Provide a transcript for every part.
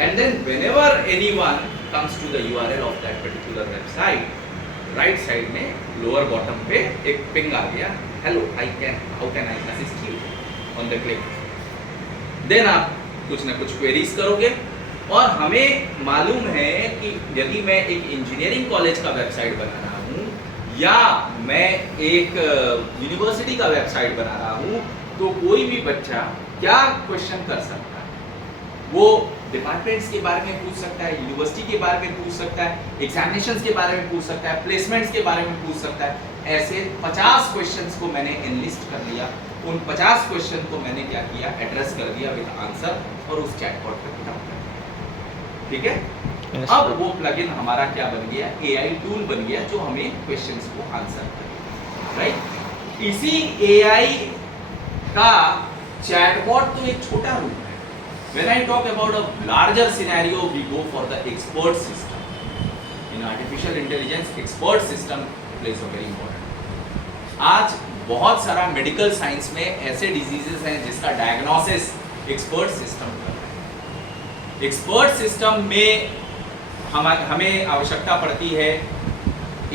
And then whenever anyone comes to the URL of that particular website, right side में lower bottom पे एक ping आ गया, hello how can I assist you on the click. Then आप कुछ ना कुछ क्वेरीज करोगे। और हमें मालूम है कि यदि मैं एक इंजीनियरिंग कॉलेज का वेबसाइट बना रहा हूँ या मैं एक यूनिवर्सिटी का वेबसाइट बना रहा हूँ, तो कोई भी बच्चा क्या क्वेश्चन कर सकता है, वो डिपार्टमेंट्स के बारे में पूछ सकता है, यूनिवर्सिटी के बारे में पूछ सकता है, एग्जामिनेशंस के बारे में पूछ सकता है, प्लेसमेंट्स के बारे में पूछ सकता है। ऐसे 50 क्वेश्चंस को मैंने एनलिस्ट कर लिया। उन 50 क्वेश्चन को मैंने क्या किया, एड्रेस कर दिया विद आंसर और उस चैटबॉट पे खत्म कर दिया। ठीक है। अब वो प्लगइन हमारा क्या बन गया, एआई टूल बन गया जो हमें क्वेश्चंस को आंसर करेगा, राइट। इसी एआई का चैटबॉट तो एक छोटा रूप है। When I talk about a larger scenario, we go for the expert system. In artificial intelligence, expert system plays a very important. आज बहुत सारा मेडिकल साइंस में ऐसे डिजीजेस हैं जिसका डायग्नोसिस एक्सपर्ट सिस्टम कर रहा है। एक्सपर्ट सिस्टम में हमें आवश्यकता पड़ती है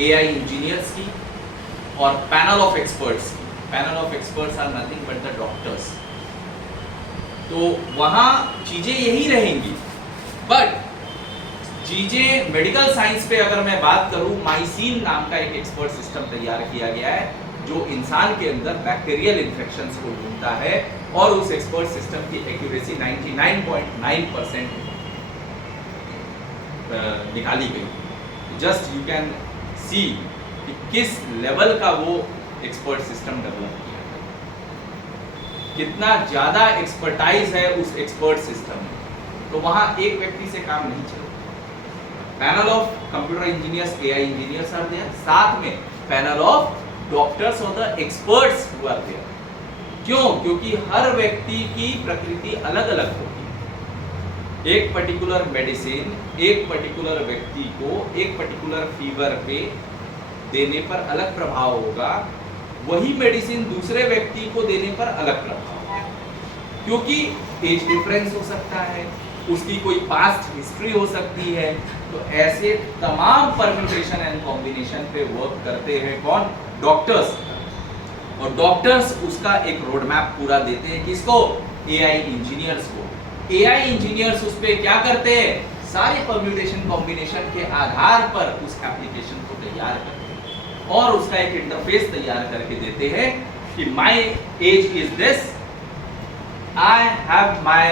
एआई इंजीनियर्स की और panel of experts. Panel of experts are nothing but the doctors. तो वहाँ चीज़ें यही रहेंगी, बट चीज़ें मेडिकल साइंस पे अगर मैं बात करूँ, माइसिन नाम का एक एक्सपर्ट सिस्टम तैयार किया गया है जो इंसान के अंदर बैक्टीरियल इन्फेक्शंस को ढूंढता है और उस एक्सपर्ट सिस्टम की एक्यूरेसी 99.9% निकाली गई। जस्ट यू कैन सी कि किस लेवल का वो एक्सपर्ट सिस्टम डेवलप किया, कितना ज़्यादा एक्सपर्टाइज है उस एक्सपर्ट सिस्टम में। तो वहाँ एक व्यक्ति से काम नहीं चलेगा। Panel of computer engineers, AI engineers are there, साथ में पैनल ऑफ डॉक्टर्स और the experts who are there. क्यों? क्योंकि हर व्यक्ति की प्रकृति अलग अलग होती है। एक पर्टिकुलर मेडिसिन एक पर्टिकुलर व्यक्ति को एक पर्टिकुलर फीवर पे देने पर अलग प्रभाव होगा, वही मेडिसिन दूसरे व्यक्ति को देने पर अलग प्रभाव, क्योंकि एज डिफरेंस हो सकता है, उसकी कोई पास्ट हिस्ट्री हो सकती है। तो ऐसे तमाम परम्यूटेशन एंड कॉम्बिनेशन पे वर्क करते हैं कौन? डॉक्टर्स। और डॉक्टर्स उसका एक रोड मैप पूरा देते हैं किसको? एआई इंजीनियर्स को। एआई इंजीनियर्स उस पे क्या करते हैं? सारे परम्यूटेशन कॉम्बिनेशन के आधार पर उस एप्लीकेशन को तैयार करते हैं और उसका एक इंटरफेस तैयार करके देते हैं कि my age is this, I have my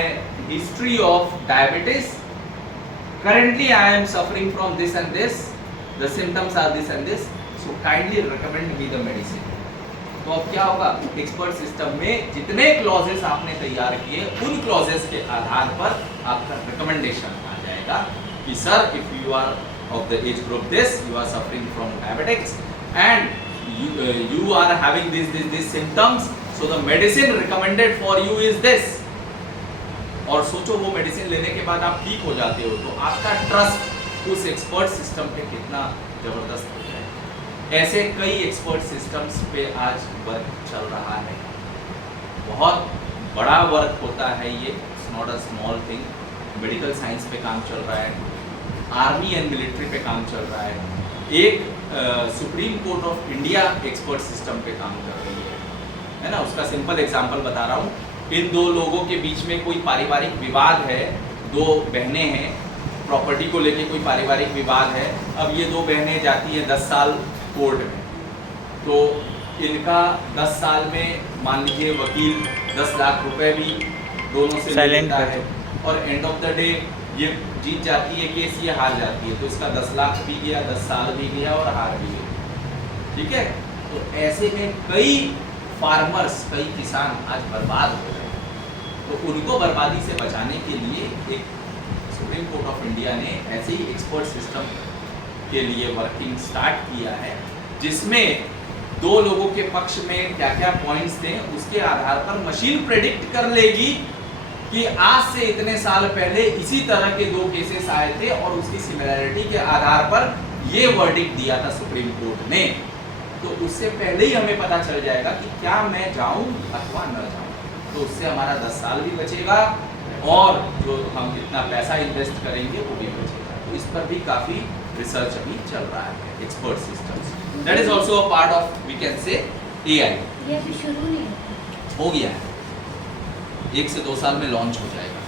history of diabetes, currently I am suffering from this and this, the symptoms are this and this, so kindly recommend me the medicine। तो अब क्या होगा? Expert system में जितने clauses आपने तैयार किए उन क्लॉजेस के आधार पर आपका रिकमेंडेशन आ जाएगा कि sir if you are of the age group this, you are suffering from diabetics and you are having these symptoms, so the medicine recommended for you is this। और सोचो वो मेडिसिन लेने के बाद आप ठीक हो जाते हो तो आपका ट्रस्ट उस एक्सपर्ट सिस्टम पे कितना जबरदस्त हो जाए। ऐसे कई एक्सपर्ट सिस्टम्स पे आज वर्क चल रहा है, बहुत बड़ा वर्क होता है ये, it's not a small thing. Medical science पे काम चल रहा है, आर्मी एंड मिलिट्री पे काम चल रहा है, एक supreme court of India expert system पे काम कर रही है ना। उसका सिंपल एग्जांपल बता रहा हूँ। इन दो लोगों के बीच में कोई पारिवारिक विवाद है, दो बहनें हैं, प्रॉपर्टी को लेके कोई पारिवारिक विवाद है। अब ये दो बहनें जाती हैं 10 साल कोर्ट में, तो इनका 10 साल में मान लीजिए वकील 10 लाख रुपए भी दोनों से ले लेता है और एंड ऑफ द डे ये जीत जाती है केस, ये हार जाती है, तो इसका 10 लाख भी गया, 10 साल भी गया और हार भी गया। ठीक है। तो ऐसे में कई फार्मर्स, कई किसान आज बर्बाद हो रहे हैं। तो उनको बर्बादी से बचाने के लिए एक सुप्रीम कोर्ट ऑफ इंडिया ने ऐसे ही एक्सपर्ट सिस्टम के लिए वर्किंग स्टार्ट किया है, जिसमें दो लोगों के पक्ष में क्या क्या पॉइंट्स थे उसके आधार पर मशीन प्रेडिक्ट कर लेगी कि आज से इतने साल पहले इसी तरह के 2 केसेस आए थे और उसकी सिमिलैरिटी के आधार पर ये वर्डिक्ट दिया था सुप्रीम कोर्ट ने। तो उससे पहले ही हमें पता चल जाएगा कि क्या मैं जाऊं अथवा न जाऊं, तो उससे हमारा 10 साल भी बचेगा, और जो हम इतना पैसा इन्वेस्ट करेंगे वो भी बचेगा। तो इस पर भी काफ़ी रिसर्च अभी चल रहा है, expert systems. That is also a part of we can say AI। ये अभी शुरू नहीं हुआ। हो गया है, 1 से 2 साल में लॉन्च हो जाएगा।